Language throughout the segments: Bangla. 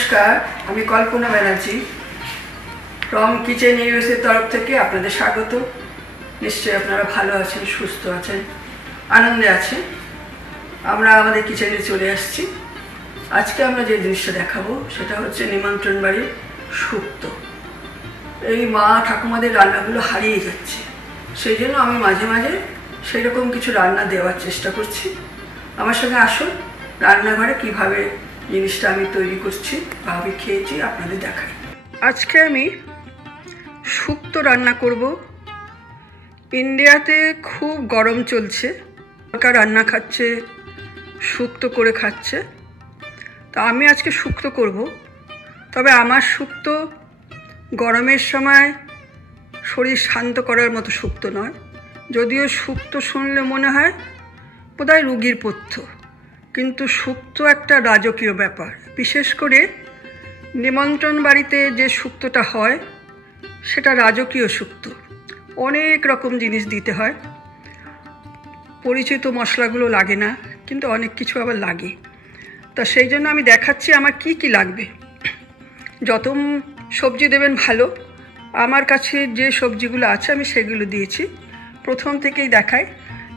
নমস্কার, আমি কল্পনা ব্যানার্জি ফ্রম কিচেন ইউএসএর তরফ থেকে আপনাদের স্বাগত। নিশ্চয়ই আপনারা ভালো আছেন, সুস্থ আছেন, আনন্দে আছেন। আমরা আমাদের কিচেনে চলে আসছি। আজকে আমরা যে জিনিসটা দেখাবো সেটা হচ্ছে নিমন্ত্রণ বাড়ির শুক্তো। এই মা ঠাকুমাদের রান্নাগুলো হারিয়ে যাচ্ছে, সেই জন্য আমি মাঝে মাঝে সেই রকম কিছু রান্না দেওয়ার চেষ্টা করছি। আমার সঙ্গে আসুন, রান্নাঘরে কিভাবে জিনিসটা আমি তৈরি করছি বা আমি খেয়েছি আপনাদের দেখাই। আজকে আমি শুক্তো রান্না করব। ইন্ডিয়াতে খুব গরম চলছে, সরকার রান্না খাচ্ছে, শুক্তো করে খাচ্ছে। তা আমি আজকে শুক্তো করব। তবে আমার শুক্তো গরমের সময় শরীর শান্ত করার মতো শুক্তো নয়। যদিও শুক্তো শুনলে মনে হয় বোধহয় রুগীর পথ্য, কিন্তু শুক্তো একটা রাজকীয় ব্যাপার। বিশেষ করে নিমন্ত্রণ বাড়িতে যে শুক্তোটা হয় সেটা রাজকীয় শুক্তো। অনেক রকম জিনিস দিতে হয়, পরিচিত মশলাগুলো লাগে না, কিন্তু অনেক কিছু আবার লাগে। তা সেই জন্য আমি দেখাচ্ছি আমার কি কি লাগবে। যত সবজি দেবেন ভালো, আমার কাছে যে সবজিগুলো আছে আমি সেগুলো দিয়েছি। প্রথম থেকেই দেখাই,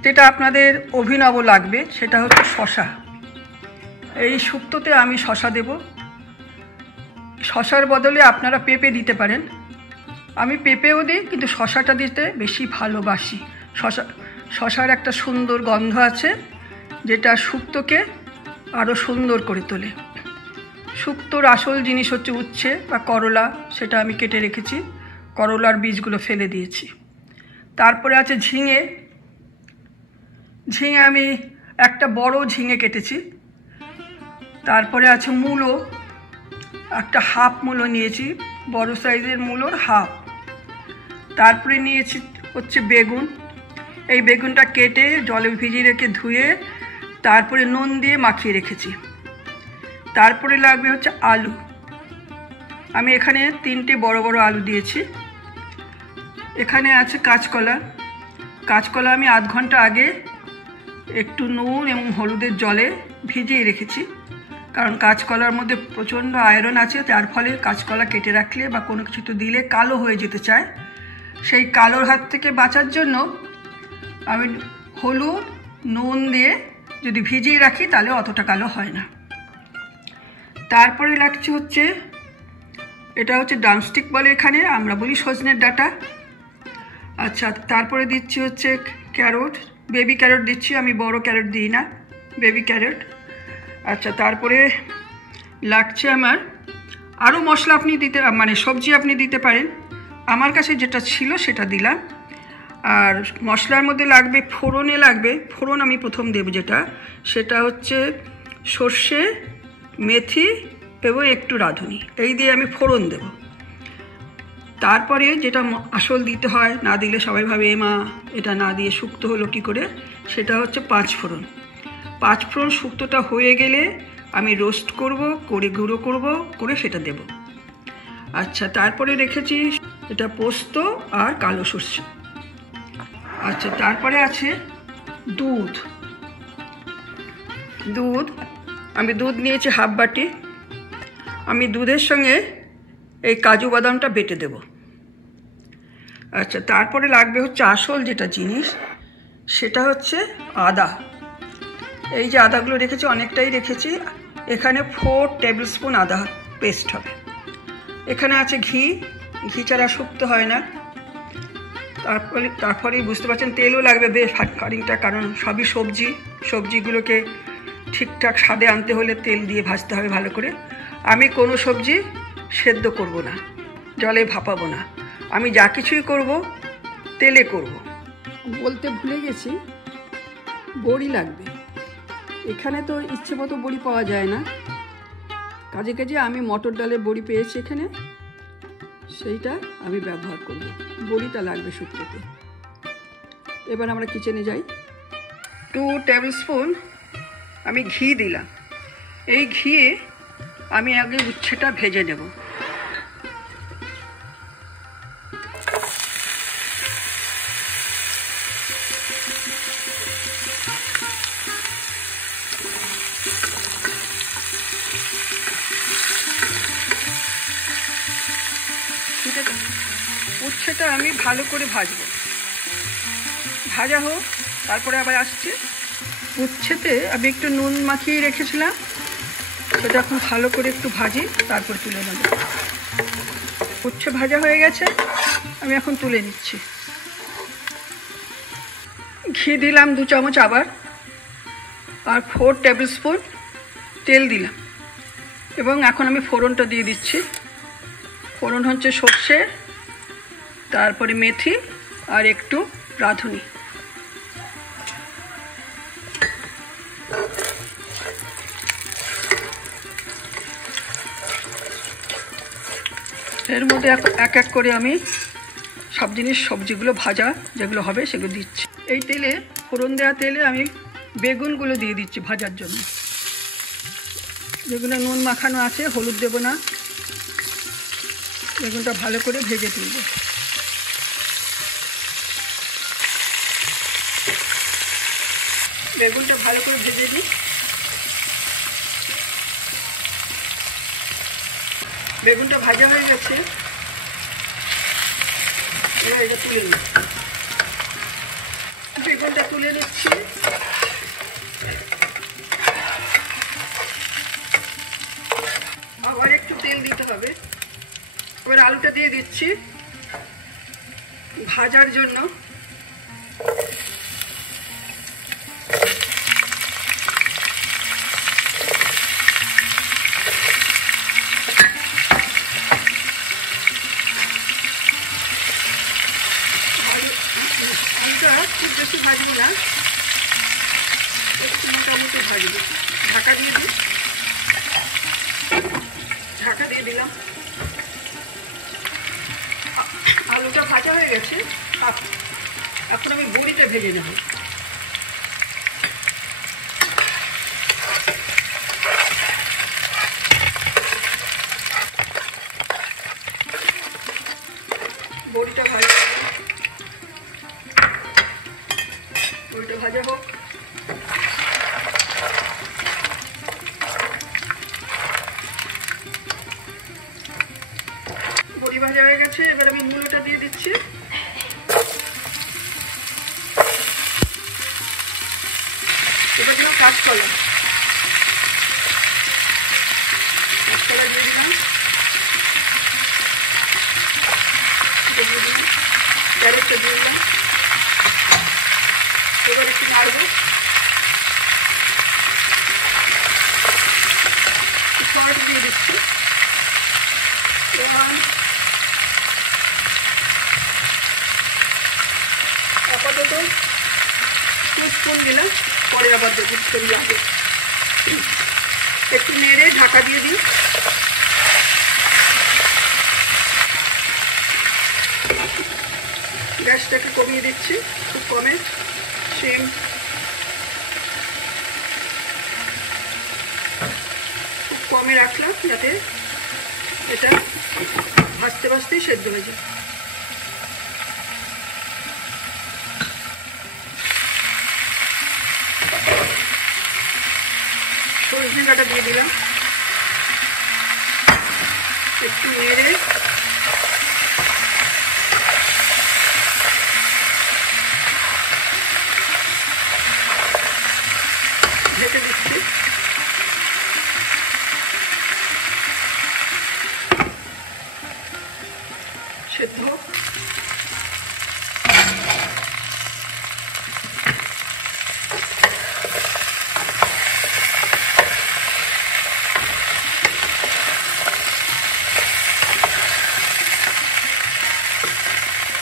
যেটা আপনাদের অভিনব লাগবে সেটা হচ্ছে শসা। এই শুক্তোতে আমি শসা দেব। শসার বদলে আপনারা পেঁপে দিতে পারেন। আমি পেঁপেও দিই, কিন্তু শসাটা দিতে বেশি ভালোবাসি। শসার একটা সুন্দর গন্ধ আছে, যেটা শুক্তোকে আরও সুন্দর করে তোলে। শুক্তোর আসল জিনিস হচ্ছে উচ্ছে বা করলা, সেটা আমি কেটে রেখেছি, করলার বীজগুলো ফেলে দিয়েছি। তারপরে আছে ঝিঙে। ঝিঙে আমি একটা বড় ঝিঙে কেটেছি। তারপরে আছে মূলো, একটা হাফ মূলো নিয়েছি, বড় সাইজের মূলোর হাফ। তারপরে নিয়েছি হচ্ছে বেগুন। এই বেগুনটা কেটে জলে ভিজিয়ে রেখে ধুয়ে তারপরে নুন দিয়ে মাখিয়ে রেখেছি। তারপরে লাগবে হচ্ছে আলু। আমি এখানে 3টে বড় বড় আলু দিয়েছি। এখানে আছে কাঁচকলা। কাঁচকলা আমি আধ ঘন্টা আগে একটু নুন এবং হলুদের জলে ভিজিয়ে রেখেছি, কারণ কাঁচকলার মধ্যে প্রচণ্ড আয়রন আছে। তার ফলে কাঁচকলা কেটে রাখলে বা কোনো কিছু তো দিলে কালো হয়ে যেতে চায়। সেই কালোর হাত থেকে বাঁচার জন্য আমি হলুদ নুন দিয়ে যদি ভিজিয়ে রাখি তাহলে অতটা কালো হয় না। তারপরে লাগছে হচ্ছে, এটা হচ্ছে ড্রামস্টিক বলে এখানে, আমরা বলি সজনের ডাঁটা। আচ্ছা, তারপরে দিচ্ছি হচ্ছে ক্যারট, বেবি ক্যারট দিচ্ছি, আমি বড় ক্যারট দিই না, বেবি ক্যারট। আচ্ছা, তারপরে লাগছে আমার আরও মশলা, আপনি দিতে মানে সবজি আপনি দিতে পারেন, আমার কাছে যেটা ছিল সেটা দিলাম। আর মশলার মধ্যে লাগবে, ফোড়নে লাগবে, ফোড়ন আমি প্রথম দেব যেটা, সেটা হচ্ছে সর্ষে, মেথি এবং একটু রাঁধুনি, এই দিয়ে আমি ফোড়ন দেব। তারপরে যেটা আসল দিতে হয়, না দিলে সবাই ভাবে এ মা এটা না দিয়ে শুক্তো হলো কী করে, সেটা হচ্ছে 5 ফোড়ন। 5 ফোড়ন শুক্তোটা হয়ে গেলে আমি রোস্ট করব, করে গুঁড়ো করব, করে সেটা দেব। আচ্ছা, তারপরে রেখেছি এটা পোস্ত আর কালো সর্ষে। আচ্ছা, তারপরে আছে দুধ। আমি দুধ নিয়েছি হাফ বাটি। আমি দুধের সঙ্গে এই কাজু বাদামটা বেটে দেব। আচ্ছা, তারপরে লাগবে হচ্ছে আসল যেটা জিনিস, সেটা হচ্ছে আদা। এই যে আদাগুলো রেখেছি, অনেকটাই রেখেছি, এখানে 4 টেবিল স্পুন আদা পেস্ট হবে। এখানে আছে ঘি, ঘি ছাড়া শুক্তো হয় না। তারপরেই বুঝতে পারছেন তেলও লাগবে বেশ খানিকটা, কারণ সবই সবজিগুলোকে ঠিকঠাক স্বাদে আনতে হলে তেল দিয়ে ভাজতে হবে ভালো করে। আমি কোনো সবজি সেদ্ধ করব না, জলে ভাপাবো না, আমি যা কিছুই করব তেলে করব। বলতে ভুলে গেছি, বড়ি লাগবে। এখানে তো ইচ্ছে মতো বড়ি পাওয়া যায় না, কাজে আমি মটর ডালের বড়ি পেয়েছি এখানে, সেইটা আমি ব্যবহার করব। বড়িটা লাগবে শুক্তোতে। এবার আমরা কিচেনে যাই। 2 টেবিল স্পুন আমি ঘি দিলাম। এই ঘিয়ে আমি আগে উচ্ছেটা ভেজে নেব। ঝিঙেটা আমি ভালো করে ভাজবো। ভাজা হোক, তারপরে আবার আসছে। উচ্ছেতে আমি একটু নুন মাখিয়ে রেখেছিলাম, সেটা এখন ভালো করে একটু ভাজি, তারপর তুলে নেব। উচ্ছে ভাজা হয়ে গেছে, আমি এখন তুলে নিচ্ছি। ঘি দিলাম 2 চামচ আবার, আর 4 টেবিল স্পুন তেল দিলাম। এবং এখন আমি ফোড়নটা দিয়ে দিচ্ছি। ফোড়ন হচ্ছে সর্ষে, তারপরে মেথি আর একটু রাঁধুনি। এর মধ্যে এক এক করে আমি সব সবজিগুলো ভাজা যেগুলো হবে সেগুলো দিচ্ছি। এই তেলে, ফোড়ন দেওয়া তেলে আমি বেগুনগুলো দিয়ে দিচ্ছি ভাজার জন্য। যেগুলো নুন মাখানো আছে, হলুদ দেব না। বেগুনটা ভালো করে ভেজে তুলব। বেগুনটা ভালো করে ভেজে দিই। বেগুনটা ভাজা হয়ে গেছে, এবার এটা তুলে নিই। বেগুনটা তুলে নিচ্ছি। আবার একটু তেল দিতে হবে। এবার আলুটা দিয়ে দিচ্ছি ভাজার জন্য। আলুটা খুব বেশি ভাজবো না, একটু মোটামুটি ভাজবো। ঢাকা দিয়ে দিই। ঢাকা দিয়ে দিলাম। আলুটা ভাজা হয়ে গেছে, এখন আমি বড়িটা ভেজে নেব। বড়িটা ভাজা, বড়িটা ভাজা হোক। বড়ি ভাজা হয়ে গেছে, এবার আমি মূলোটা দিয়ে দিচ্ছি। এবার দিলাম কাঁচকলা। কাঁচকলা দিয়ে দিলাম। ক্যারেটটা দিয়ে দিলাম। এবার একটু নাড়বো। সল্ট দিয়ে দিচ্ছি। এবার আপাতত 2 স্পুন দিলাম, পরে আবার দেখুন ছবি আগে। একটু নেড়ে ঢাকা দিয়ে দিই। গ্যাসটাকে কমিয়ে দিচ্ছি, খুব কমে, সিম। খুব কমে রাখলাম যাতে এটা ভাজতে ভাজতেই সেদ্ধ হয়ে যায়। সজনে ডাঁটা দিয়ে দিলাম। একটু নেড়ে ঢেকে দিচ্ছি। সেদ্ধ হোক।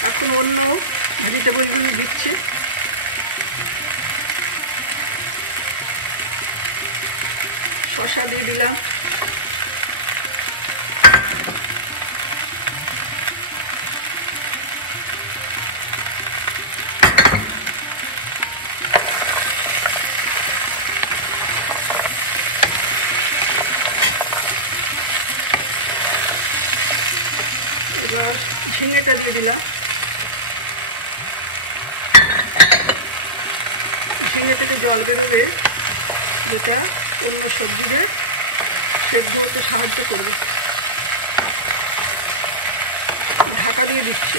এখন অন্য ভেজিটেবলগুলো দিচ্ছি। শসা দিয়ে দিলাম। এবার ঝিঙেটা দিয়ে দিলাম। ঝিঙে থেকে জল বেরোবে, যেটা অন্য সবজিতে সেদ্ধ হতে সাহায্য করবে। ঢাকা দিয়ে দিচ্ছি।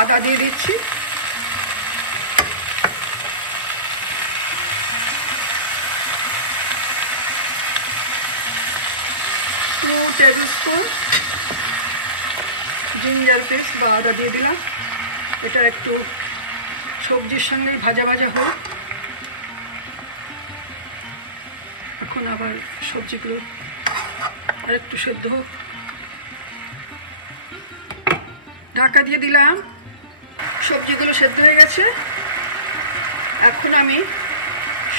আদা দিয়ে দিচ্ছি, 2 টেবিল স্পুন জিঞ্জার পেস্ট বা আদা দিয়ে দিলাম। এটা একটু সবজির সঙ্গেই ভাজা ভাজা হোক। এখন আবার সবজিগুলো আর একটু সেদ্ধ হোক। ঢাকা দিয়ে দিলাম। সবজিগুলো সেদ্ধ হয়ে গেছে। এখন আমি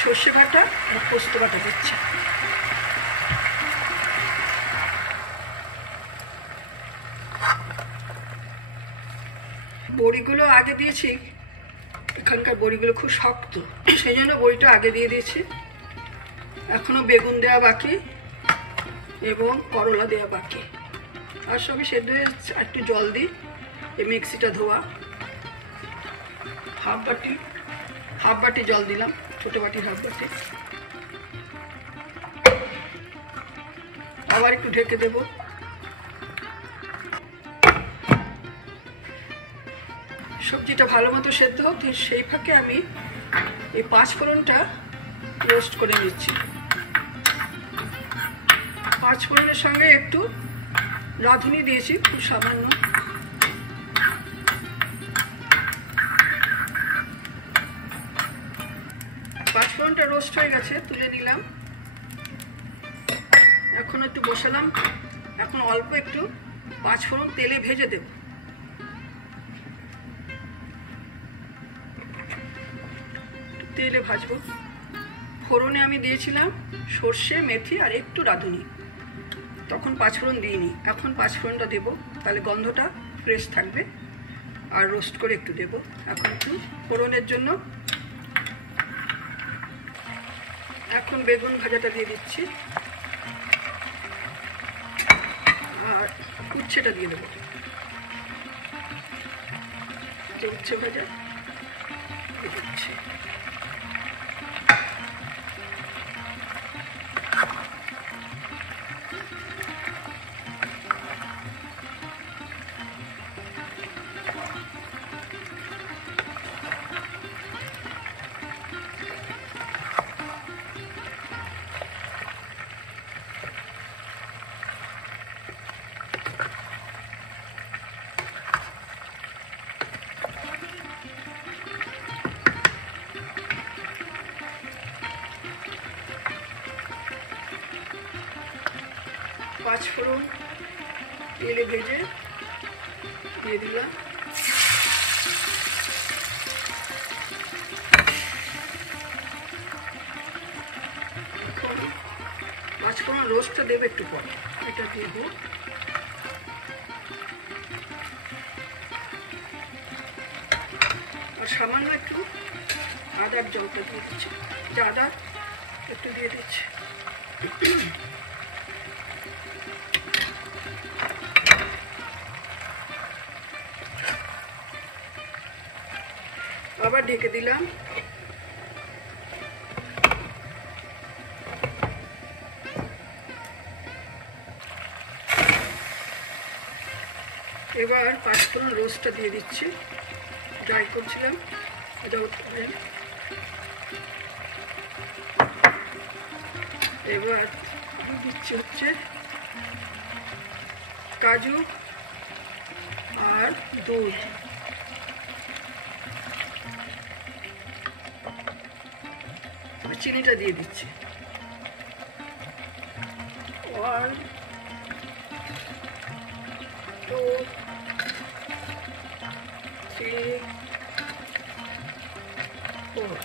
সর্ষে বাটা আর পোস্ত বাটা দিচ্ছি। বড়িগুলো আগে দিয়েছি, এখানকার বড়িগুলো খুব শক্ত, সেই জন্য বড়িটা আগে দিয়ে দিয়েছি। এখনো বেগুন দেওয়া বাকি এবং করলা দেওয়া বাকি। আর সবই সেদ্ধ হয়ে একটু জল দিই। এই মিক্সিটা ধোয়া, হাফ বাটি জল দিলাম, ছোটো বাটির হাফ বাটি। আবার একটু ঢেকে দেব। সবজিটা ভালো মতো সেদ্ধ হোক, সেই ফাঁকে আমি এই 5 ফোড়নটা রোস্ট করে নিচ্ছি। 5 ফোড়নের সঙ্গে একটু রাঁধুনি দিয়েছি, খুব সামান্য। পাঁচফোড়নটা রোস্ট হয়ে গেছে, তুলে নিলাম। এখন একটু বসালাম। এখন অল্প একটু 5 ফোড়ন তেলে ভেজে দেব। তেলে ভাজবো। ফোড়নে আমি দিয়েছিলাম সর্ষে, মেথি আর একটু রাঁধুনি, তখন 5 ফোড়ন দিইনি। এখন 5 ফোড়নটা দেবো, তাহলে গন্ধটা ফ্রেশ থাকবে। আর রোস্ট করে একটু দেব। এখন একটু ফোড়নের জন্য এখন বেগুন ভাজাটা দিয়ে দিচ্ছি আর উচ্ছেটা দিয়ে দেবো। যে উচ্ছে ভাজা দিয়ে দিচ্ছি। পাঁচ ফোড়ন তেলে ভেজে দিয়ে দিলাম। পাঁচ ফোড়ন রোস্টটা দেবে একটু পরে, এটা দিয়ে দেবো। আর সামান্য একটু আদার জলটা দিয়ে দিচ্ছি, আদা একটু দিয়ে দিচ্ছি। আবার ঢেকে দিলাম। এবার 5 ফোড়ন রোস্টটা দিয়ে দিচ্ছি। ড্রাই করছিলাম, এটা এবার দিচ্ছি হচ্ছে কাজু আর দুধ। চিনিটা দিয়ে দিচ্ছি। 1 2 3 4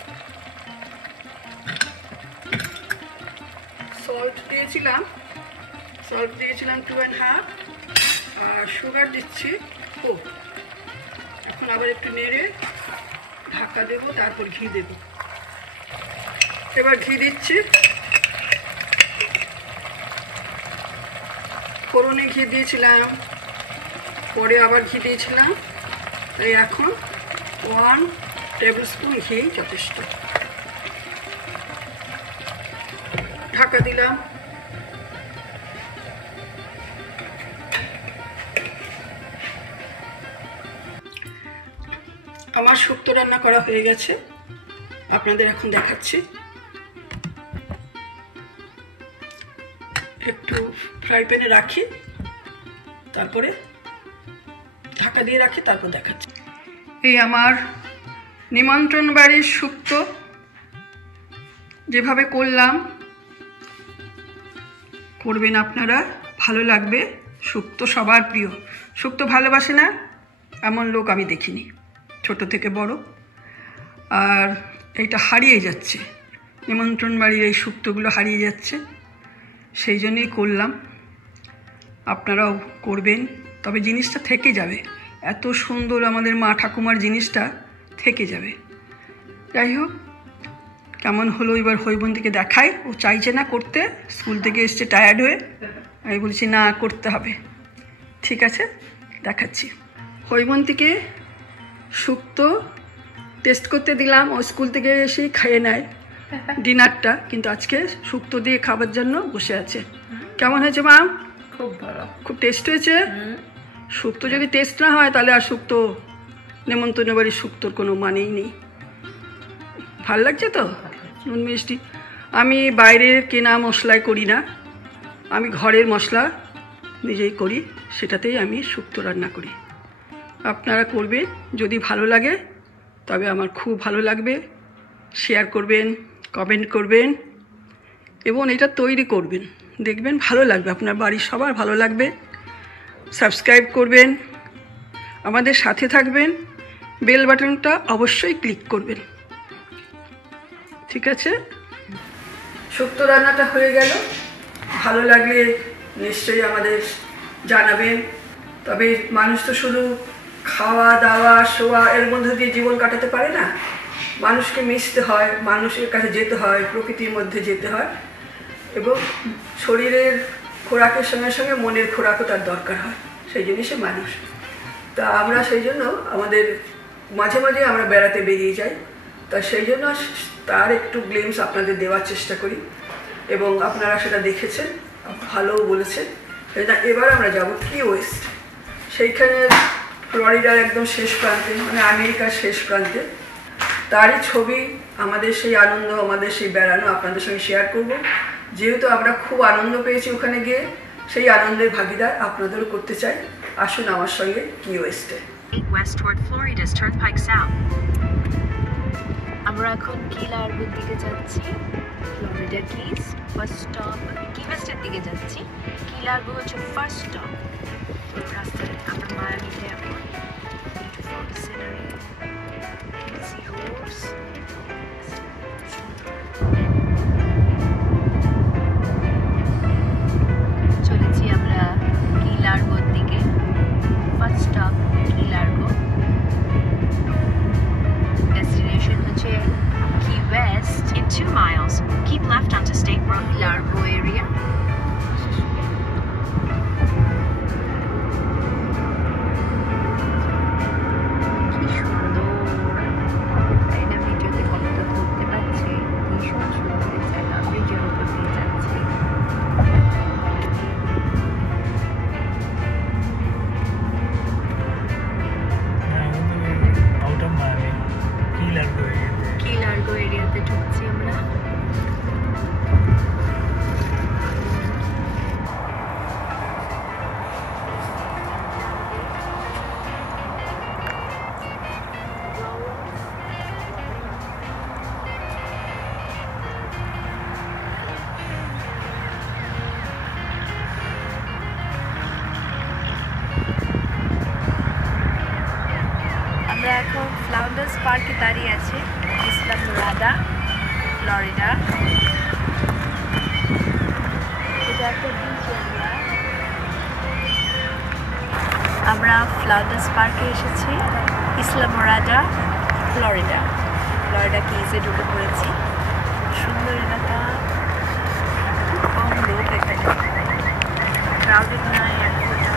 সল্ট দিয়েছিলাম 2.5 আর সুগার দিচ্ছি 4। এখন আবার একটু নেড়ে ঢাকা দেবো, তারপর ঘি দেবো। এবার ঘি দিচ্ছি। ফোড়নে ঘি দিয়েছিলাম, পরে আবার ঘি দিয়েছিলাম, তাই এখন 1 টেবিল স্পুন ঘি যথেষ্ট। ঢাকা দিলাম। আমার শুক্তো রান্না করা হয়ে গেছে, আপনাদের এখন দেখাচ্ছি। একটু ফ্রাই প্যানে রাখি, তারপরে ঢাকা দিয়ে রাখি, তারপর দেখাচ্ছি। এই আমার নিমন্ত্রণ বাড়ির শুক্তো যেভাবে করলাম, করবেন আপনারা, ভালো লাগবে। শুক্তো সবার প্রিয়, শুক্তো ভালোবাসে না এমন লোক আমি দেখিনি, ছোট থেকে বড়। আর এইটা হারিয়ে যাচ্ছে, নিমন্ত্রণ বাড়ির এই শুক্তোগুলো হারিয়ে যাচ্ছে, সেই জন্যই করলাম। আপনারাও করবেন, তবে জিনিসটা থেকে যাবে। এত সুন্দর আমাদের মা ঠাকুমার জিনিসটা থেকে যাবে। যাই হোক, কেমন হলো এবার হৈবন্তীকে দেখাই। ও চাইছে না করতে, স্কুল থেকে এসছে টায়ার্ড হয়ে। আমি বলছি না, করতে হবে। ঠিক আছে, দেখাচ্ছি। হৈবন্তীকে শুক্তো টেস্ট করতে দিলাম, ও স্কুল থেকে এসেই খেয়ে নেয় ডিনারটা, কিন্তু আজকে শুক্তো দিয়ে খাবার জন্য বসে আছে। কেমন হয়েছে মা? খুব ভালো, খুব টেস্ট হয়েছে। শুক্তো যদি টেস্ট না হয় তাহলে আর শুক্তো, নেমন্তন্ন বাড়ির শুক্তোর কোনো মানেই নেই। ভাল লাগছে তো? নুন মিষ্টি। আমি বাইরের কেনা মশলায় করি না, আমি ঘরের মশলা নিজেই করি, সেটাতেই আমি শুক্তো রান্না করি। আপনারা করবেন, যদি ভালো লাগে তবে আমার খুব ভালো লাগবে। শেয়ার করবেন, কমেন্ট করবেন এবং এটা তৈরি করবেন, দেখবেন ভালো লাগবে, আপনার বাড়ির সবার ভালো লাগবে। সাবস্ক্রাইব করবেন, আমাদের সাথে থাকবেন, বেল বাটনটা অবশ্যই ক্লিক করবেন। ঠিক আছে, শুক্তো রান্নাটা হয়ে গেল। ভালো লাগলে নিশ্চয়ই আমাদের জানাবেন। তবে মানুষ তো শুধু খাওয়া দাওয়া শোয়া এর মধ্যে দিয়ে জীবন কাটাতে পারে না, মানুষকে মিশতে হয়, মানুষের কাছে যেতে হয়, প্রকৃতির মধ্যে যেতে হয়, এবং শরীরের খোরাকের সঙ্গে সঙ্গে মনের খোরাকও তার দরকার হয়, সেই জিনিসে মানুষ। তা আমরা সেই জন্য আমাদের মাঝে মাঝে আমরা বেড়াতে বেরিয়ে যাই, তা সেই জন্য তার একটু গ্লিমস আপনাদের দেওয়ার চেষ্টা করি, এবং আপনারা সেটা দেখেছেন, ভালোও বলেছেন। এবার আমরা যাব কি ওয়েস্ট, সেইখানে ফ্লোরিডার একদম শেষ প্রান্তে, মানে আমেরিকার শেষ প্রান্তে। তারই ছবি, আমাদের সেই আনন্দ, আমাদের সেই বেড়ানো আপনাদের সঙ্গে শেয়ার করব। যেহেতু আমরা খুব আনন্দ পেয়েছি ওখানে গিয়ে, সেই আনন্দের ভাগিদার আপনাদেরও করতে চাই। আসুন আমার সঙ্গে কি ওয়েস্টে। West toward Florida's Turnpike South. আমরা এখন কি লার্গোর দিকে যাচ্ছি, ফ্লোরিডা কিস ফার্স্ট স্টপ। কি ওয়েস্টের দিকে যাচ্ছি, কি লার্গো হচ্ছে ফার্স্ট স্টপ। রাস্তায় আমরা মায়ামিতে এখন বিউটিফুল সিনারি, সি রোডস, চলেছি আমরা কি লার্গোর দিকে। ফার্স্ট স্টপ কি লার্গো, destination হচ্ছে Key West. In 2 miles, keep left onto State Road, Largo area. কি সুন্দর, এটা ভিডিওতে কতটা ধরতে পারছি, ভীষণ সুন্দর জায়গা। ব্রিজের উপর দিয়ে যাচ্ছি। কি লার্গো এরিয়াতে ঢুকছি আমরা। আমরা এখন ফ্লাউন্ডার্স পার্কে দাঁড়িয়ে আছি, ইসলামোরাদা, ফ্লোরিডা। এটা একটা বিচ এরিয়া। আমরা ফ্লাউন্ডার্স পার্কে এসেছি, ইসলামোরাদা, ফ্লোরিডা। ফ্লোরিডা কিজে ঢুকে পড়েছি। সুন্দর এলাকা, কম লোক এখানে, ক্রাউডেড নয় এতটা।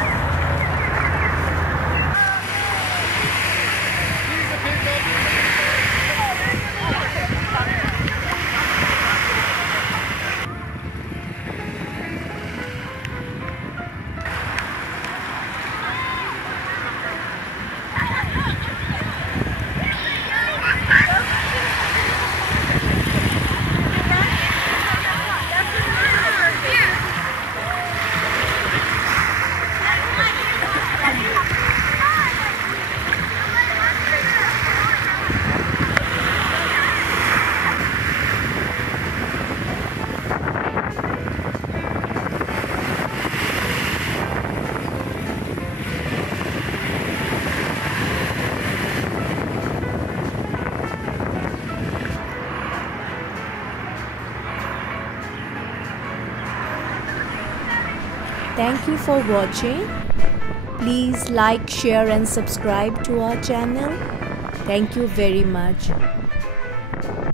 Thank you for watching. Please like, share and subscribe to our channel. Thank you very much.